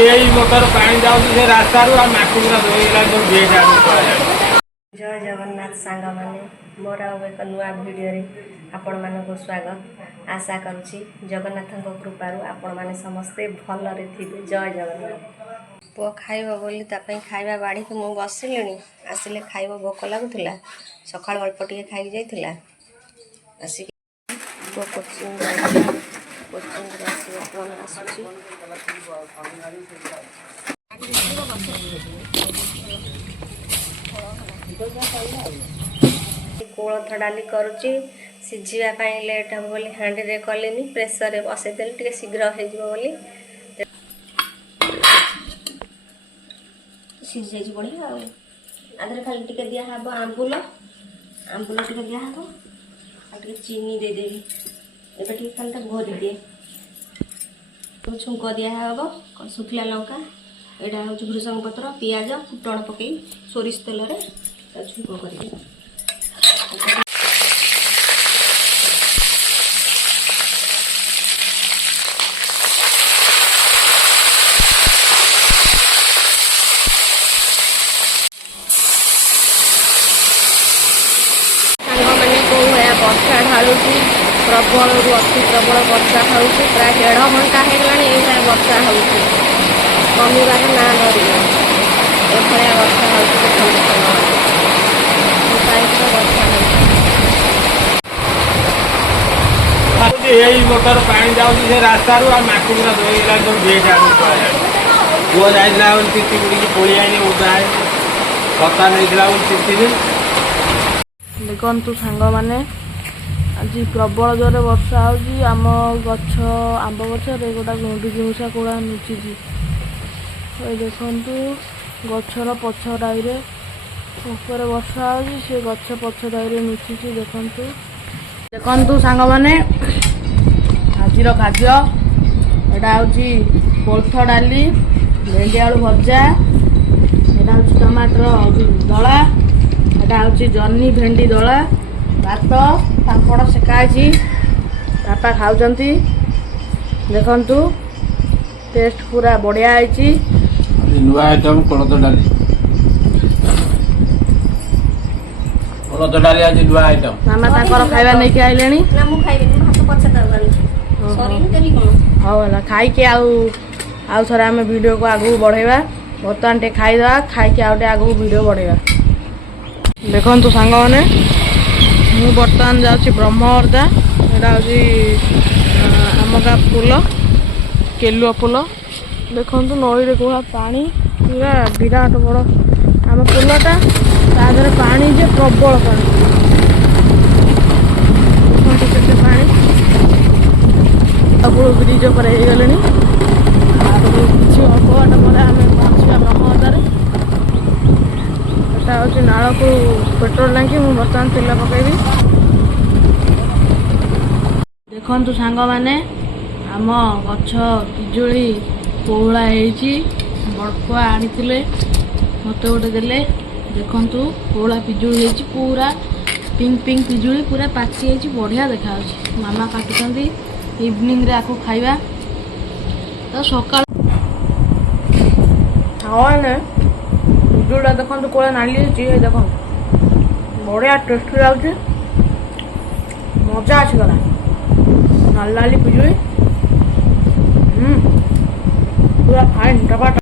यही मोटर पानी जाऊँ रास्तार माटी पूरा धोईला जो गेट जय जगन्नाथ सांग मैंने मोर एक नुआ भिडियो आपण मानक स्वागत आशा करुच्ची जगन्नाथ कृपार आपण मैंने समस्ते भलरे थे। जय जगन्नाथ पुओ खाइब बोली खाଇବା बाढ़ी की मुझे बसिली आसिले खाइब भोक लगुला सका अल्प टे खाई जाइला आसिक पुओ कोचिंग कोलथ डाली करुच्ची सिझापी लेट हम बोली हांडी रे कलिनी प्रेसर रे बसईदेली टे शीघ्र हो सिझ जाइए बढ़िया आधे खाली टे दिहब आंबुल आंबुल टे दिहब आगे चीनी देदेवी एबे टे खाली घोरी दिए छुंक दिहब शुखला लंका यहाँ हूँ भृषंग पत्र पियाज फुटण पकई सोरिष तेल छुंक कर वर्षा ढालू प्रबल अति प्रबल वर्षा हो प्राय 1.5 घंटा होगा वर्षा हो कमिबार ना धर एभलिया वर्षा यही मोटर पानी जाऊँ रास्तार माटी पूरा धोईला जो गेट पुओ जाइला तिथि उड़ी पड़ी आनी उदा छता नहीं तिथि देखु सांग मैंने आज प्रबल जोर वर्षा होम गछ आंब गचर गोटा बिजुमूषा कूड़ा नुची देखु गचर पछ डाइरे ऊपर वर्षा हो गछ पछ डाइरे नुची देखु देखु सांग मैंने आज खाद्य यहाँ हूँ कोलथ डाली भेंडी आलू भजा यहाँ हूँ टमाटर दला यहाँ हूँ जन्नी भेंडी दला भात पापड़ सेकाई बापा खाऊं देखु टेस्ट पूरा बढ़िया है नुआ आइटम कोलथ डाली आज नुआ आइटम मामा ताकर खाଇବା नहीं आइले ना मु खाइबे भात पछे सरी हाँ खाई आउ थे आम वीडियो को आगू बढ़ेगा बर्तमान टे खाईदा खाई आगू वीडियो बढ़ेगा देखु सांग मैंने मु बर्तमान जाऊँ ब्रह्मवर्दा यहाँ हूँ आम गाँ फूल केलुआ फूल देखु नई कौन पानी पूरा विराट बड़ आम फूलटा तादर पानी जे प्रबल पानी देखते पानी सब ब्रिज पर गले किसी अल्प बाट पर आम पहुँचा ब्रह्मवर्दार यहाँ हूँ नाल को पेट्रोल टांकी मुझे बर्तमान तेल पकईबी देखु सांग मैंने आम गछ पिजुली पौला बड़पुआ आनी मत गोटे देले देखु पौला पिजुली पूरा पिंक पिंक पिजुली पूरा पाची बढ़िया देखा मामा काटुंट इवनिंग रे आपको खाइबा तो सका हाँ पिजुड़ा देखो कोड़ा नाली देख बढ़िया टेस्टी लगे मजा आसगला नाली नाली पिजुली पूरा फाइन टमाटर।